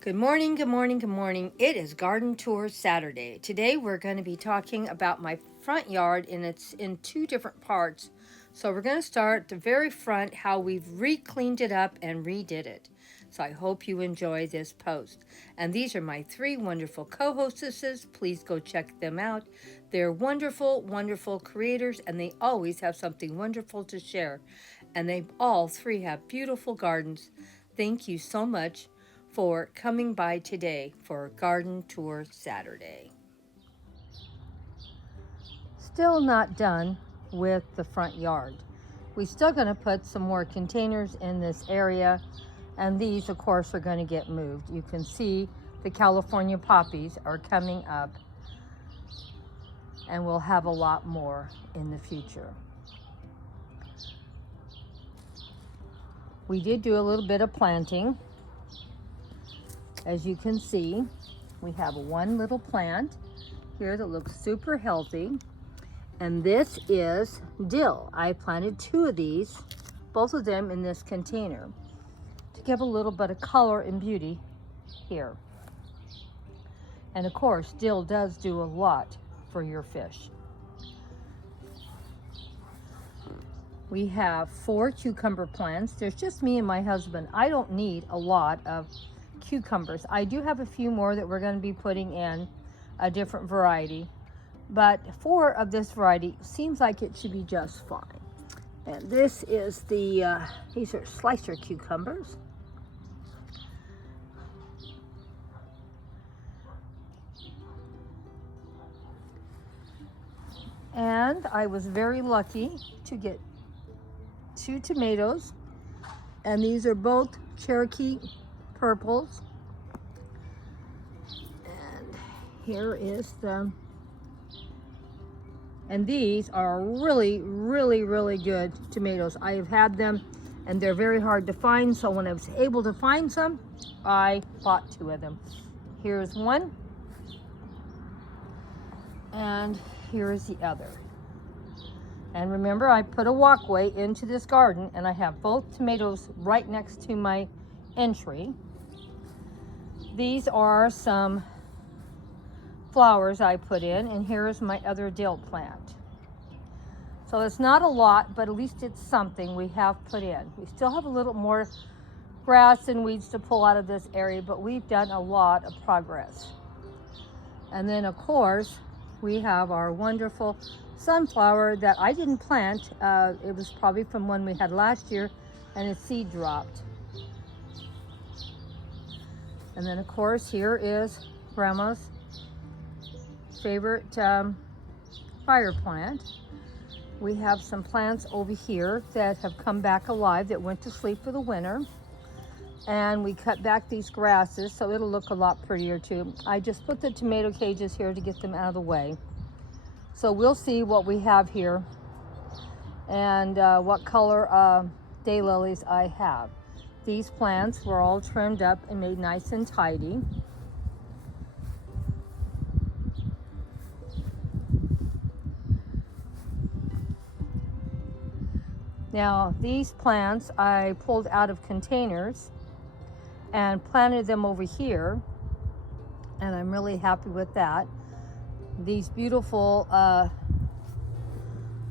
Good morning, good morning, good morning. It is Garden Tour Saturday. Today we're going to be talking about my front yard, and it's in two different parts. So we're going to start at the very front, how we've re-cleaned it up and redid it. So I hope you enjoy this post. And these are my three wonderful co-hostesses. Please go check them out. They're wonderful, wonderful creators, and they always have something wonderful to share. And they all three have beautiful gardens. Thank you so much for coming by today for Garden Tour Saturday. Still not done with the front yard. We're still going to put some more containers in this area, and these of course are going to get moved. You can see the California poppies are coming up, and we'll have a lot more in the future. We did do a little bit of planting. As you can see, we have one little plant here that looks super healthy, and this is dill. I planted two of these, both of them in this container, to give a little bit of color and beauty here. And of course, dill does do a lot for your fish. We have 4 cucumber plants. There's just me and my husband. I don't need a lot of cucumbers. I do have a few more that we're going to be putting in a different variety, but 4 of this variety seems like it should be just fine. And this is these are slicer cucumbers. And I was very lucky to get 2 tomatoes, and these are both Cherokee purples. And here is and these are really good tomatoes. I have had them and they're very hard to find, so when I was able to find some, I bought 2 of them. Here's one, and here is the other. And remember, I put a walkway into this garden, and I have both tomatoes right next to my entry. These are some flowers I put in, and here is my other dill plant. So it's not a lot, but at least it's something we have put in. We still have a little more grass and weeds to pull out of this area, but we've done a lot of progress. And then of course, we have our wonderful sunflower that I didn't plant. It was probably from one we had last year, and its seed dropped. And then of course, here is Grandma's favorite fire plant. We have some plants over here that have come back alive that went to sleep for the winter. And we cut back these grasses so it'll look a lot prettier too. I just put the tomato cages here to get them out of the way. So we'll see what we have here and what color daylilies I have. These plants were all trimmed up and made nice and tidy. Now these plants I pulled out of containers and planted them over here, and I'm really happy with that. These beautiful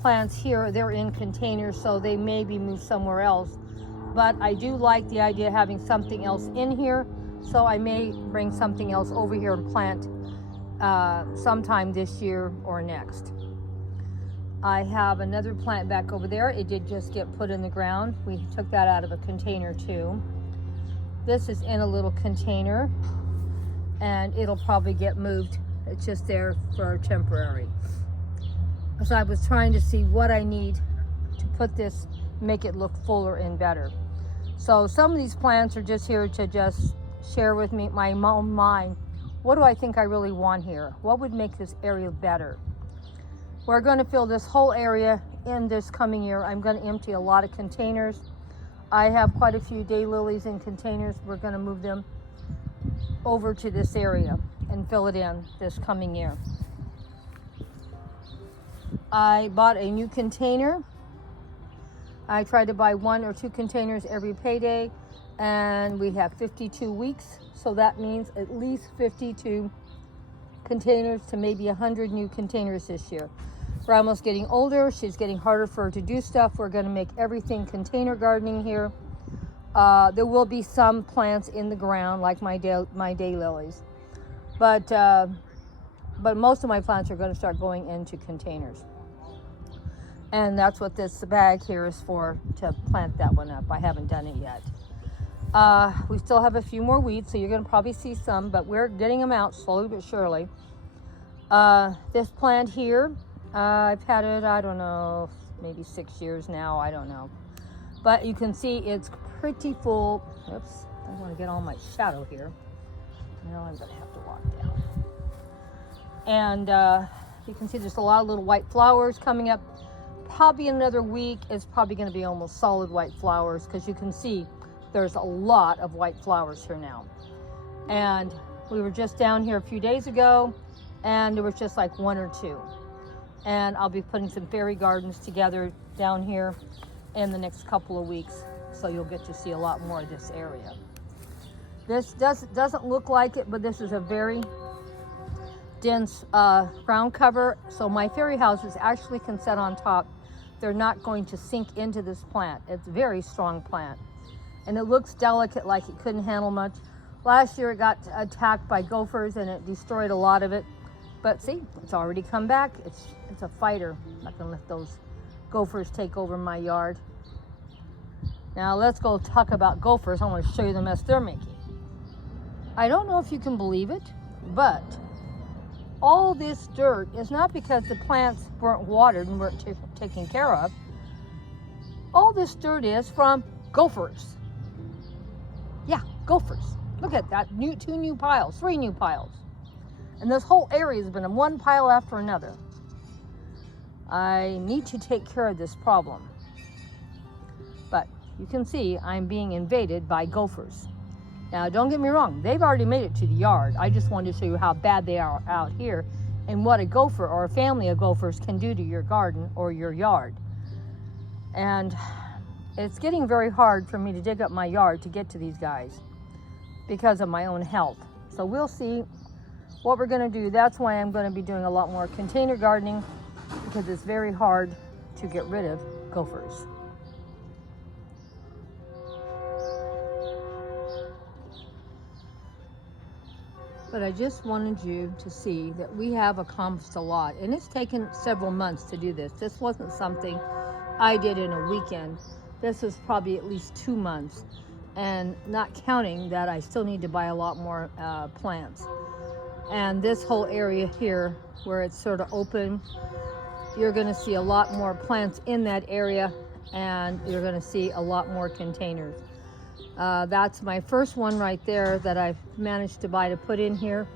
plants here, they're in containers, so they may be moved somewhere else. But I do like the idea of having something else in here, so I may bring something else over here and plant sometime this year or next. I have another plant back over there. It did just get put in the ground. We took that out of a container too. This is in a little container, and it'll probably get moved. It's just there for temporary. So I was trying to see what I need to put this, make it look fuller and better. So some of these plants are just here to just share with me my own mind. What do I think I really want here? What would make this area better? We're going to fill this whole area in this coming year. I'm going to empty a lot of containers. I have quite a few daylilies in containers. We're going to move them over to this area and fill it in this coming year. I bought a new container. I try to buy 1 or 2 containers every payday. and we have 52 weeks, so that means at least 52 containers to maybe 100 new containers this year. Grandma's getting older, she's getting harder for her to do stuff. We're going to make everything container gardening here. There will be some plants in the ground, like my daylilies, but most of my plants are going to start going into containers, and that's what this bag here is for, to plant that one up. I haven't done it yet. We still have a few more weeds, so you're going to probably see some, but we're getting them out slowly but surely. This plant here, I've had it, I don't know, maybe 6 years now, I don't know. But you can see it's pretty full. Oops, I want to get all my shadow here. Now I'm going to have to walk down. And you can see there's a lot of little white flowers coming up. Probably in another week, it's probably going to be almost solid white flowers, because you can see there's a lot of white flowers here now. And we were just down here a few days ago, and there was just like one or two. And I'll be putting some fairy gardens together down here in the next couple of weeks, so you'll get to see a lot more of this area. This doesn't look like it, but this is a very dense ground cover, so my fairy houses actually can set on top. They're not going to sink into this plant. It's a very strong plant, and it looks delicate, like it couldn't handle much. Last year it got attacked by gophers and it destroyed a lot of it, but see, it's already come back. It's a fighter. I'm not gonna let those gophers take over my yard. Now let's go talk about gophers. I want to show you the mess they're making. I don't know if you can believe it, but all this dirt is not because the plants weren't watered and weren't taken care of. All this dirt is from gophers. Yeah, gophers. Look at that, 2 new piles, 3 new piles. And this whole area has been in one pile after another. I need to take care of this problem. But you can see I'm being invaded by gophers. Now, don't get me wrong, they've already made it to the yard. I just wanted to show you how bad they are out here and what a gopher or a family of gophers can do to your garden or your yard. And it's getting very hard for me to dig up my yard to get to these guys because of my own health. So we'll see what we're going to do. That's why I'm going to be doing a lot more container gardening, because it's very hard to get rid of gophers. But I just wanted you to see that we have accomplished a lot, and it's taken several months to do this. This wasn't something I did in a weekend. This was probably at least 2 months, and not counting that I still need to buy a lot more plants. And this whole area here where it's sort of open, you're going to see a lot more plants in that area, and you're going to see a lot more containers. That's my first one right there that I've managed to buy to put in here,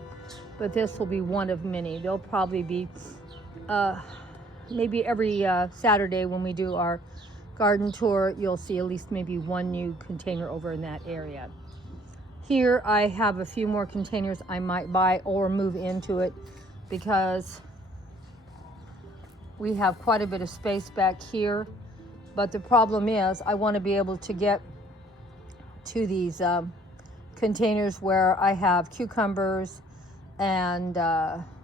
but this will be one of many. There'll probably be maybe every Saturday when we do our garden tour, you'll see at least maybe 1 new container over in that area. Here I have a few more containers I might buy or move into it, because we have quite a bit of space back here. But the problem is I want to be able to get to these containers where I have cucumbers and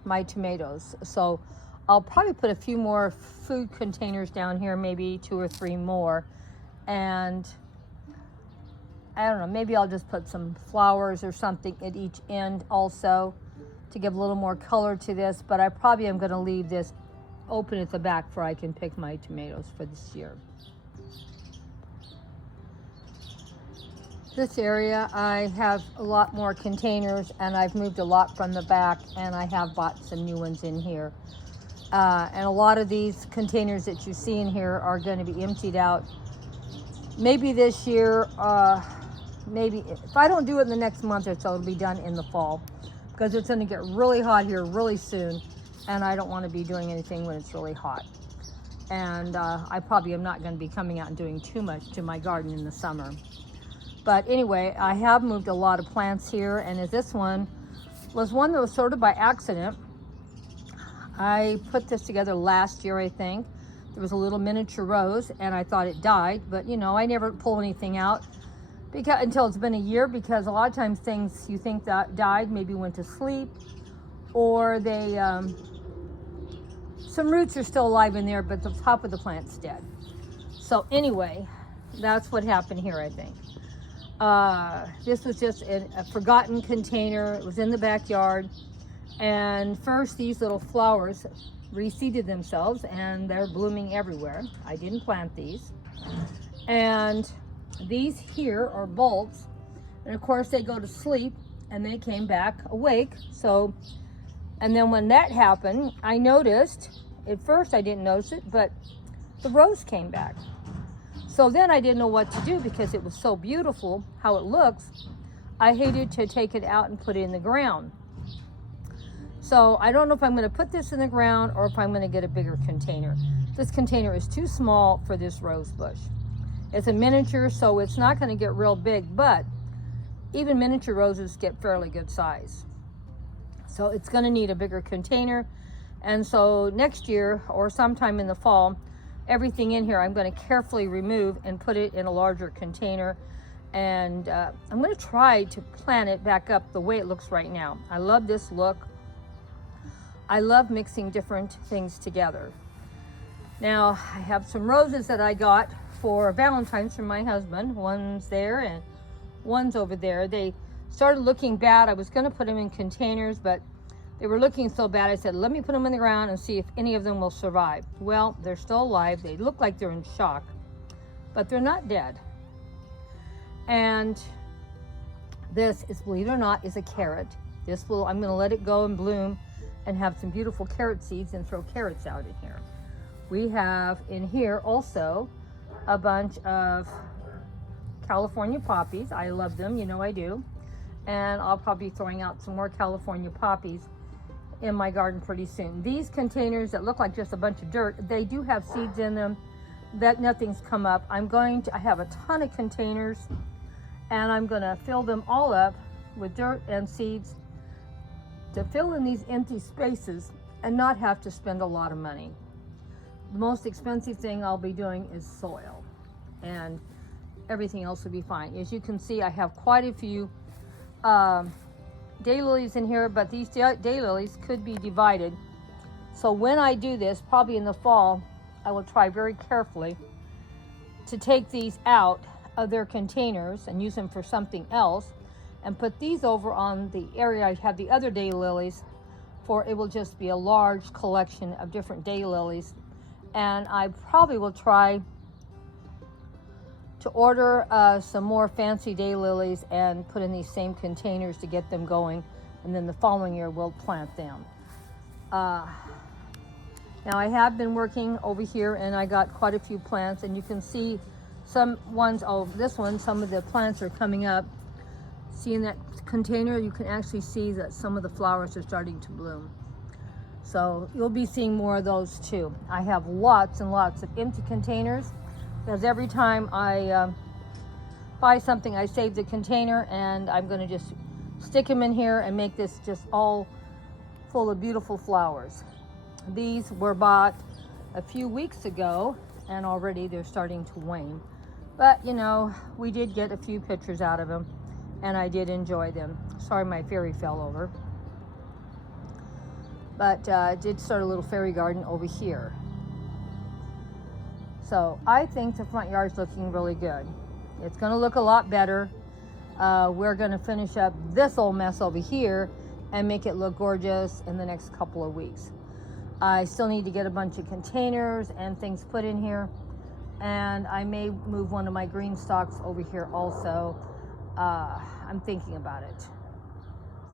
my tomatoes. So I'll probably put a few more food containers down here, maybe 2 or 3 more. And I don't know, maybe I'll just put some flowers or something at each end also to give a little more color to this. But I probably am going to leave this open at the back where I can pick my tomatoes for this year. This area, I have a lot more containers, and I've moved a lot from the back, and I have bought some new ones in here. And a lot of these containers that you see in here are going to be emptied out maybe this year. Maybe if I don't do it in the next month or so, it'll be done in the fall, because it's going to get really hot here really soon, and I don't want to be doing anything when it's really hot. And I probably am not going to be coming out and doing too much to my garden in the summer. But anyway, I have moved a lot of plants here, and this one was one that was sort of by accident. I put this together last year, I think. There was a little miniature rose, and I thought it died, but you know, I never pull anything out because until it's been a year, because a lot of times things you think that died maybe went to sleep, or they some roots are still alive in there, but the top of the plant's dead. So anyway, that's what happened here, I think. This was just a forgotten container. It was in the backyard, and first these little flowers reseeded themselves and they're blooming everywhere. I didn't plant these. And these here are bulbs, and of course they go to sleep and they came back awake. So, and then when that happened, I noticed, at first I didn't notice it, but the rose came back. So then I didn't know what to do because it was so beautiful how it looks. I hated to take it out and put it in the ground. So I don't know if I'm going to put this in the ground or if I'm going to get a bigger container. This container is too small for this rose bush. It's a miniature, so it's not going to get real big, but even miniature roses get fairly good size. So it's going to need a bigger container. And so next year or sometime in the fall, everything in here I'm going to carefully remove and put it in a larger container. And I'm going to try to plant it back up the way it looks right now. I love this look. I love mixing different things together. Now I have some roses that I got for Valentine's from my husband. One's there and one's over there. They started looking bad. I was going to put them in containers, but they were looking so bad. I said, let me put them in the ground and see if any of them will survive. Well, they're still alive. They look like they're in shock, but they're not dead. And this is, believe it or not, is a carrot. I'm going to let it go and bloom and have some beautiful carrot seeds and throw carrots out in here. We have in here also a bunch of California poppies. I love them, you know I do. And I'll probably be throwing out some more California poppies in my garden pretty soon. These containers that look like just a bunch of dirt, they do have seeds in them that nothing's come up. I have a ton of containers, and I'm gonna fill them all up with dirt and seeds to fill in these empty spaces and not have to spend a lot of money. The most expensive thing I'll be doing is soil, and everything else will be fine. As you can see, I have quite a few daylilies in here, but these daylilies could be divided. So when I do this, probably in the fall, I will try very carefully to take these out of their containers and use them for something else, and put these over on the area I have the other daylilies for. It will just be a large collection of different daylilies. And I probably will try to order some more fancy daylilies and put in these same containers to get them going, and then the following year we'll plant them. Now I have been working over here, and I got quite a few plants, and you can see some ones. Oh, this one, some of the plants are coming up. See in that container, you can actually see that some of the flowers are starting to bloom. So you'll be seeing more of those too. I have lots and lots of empty containers, because every time I buy something, I save the container, and I'm going to just stick them in here and make this just all full of beautiful flowers. These were bought a few weeks ago, and already they're starting to wane. But you know, we did get a few pictures out of them, and I did enjoy them. Sorry my fairy fell over. But I did start a little fairy garden over here. So I think the front yard's looking really good. It's going to look a lot better. We're going to finish up this old mess over here and make it look gorgeous in the next couple of weeks. I still need to get a bunch of containers and things put in here, and I may move one of my green stalks over here also. I'm thinking about it.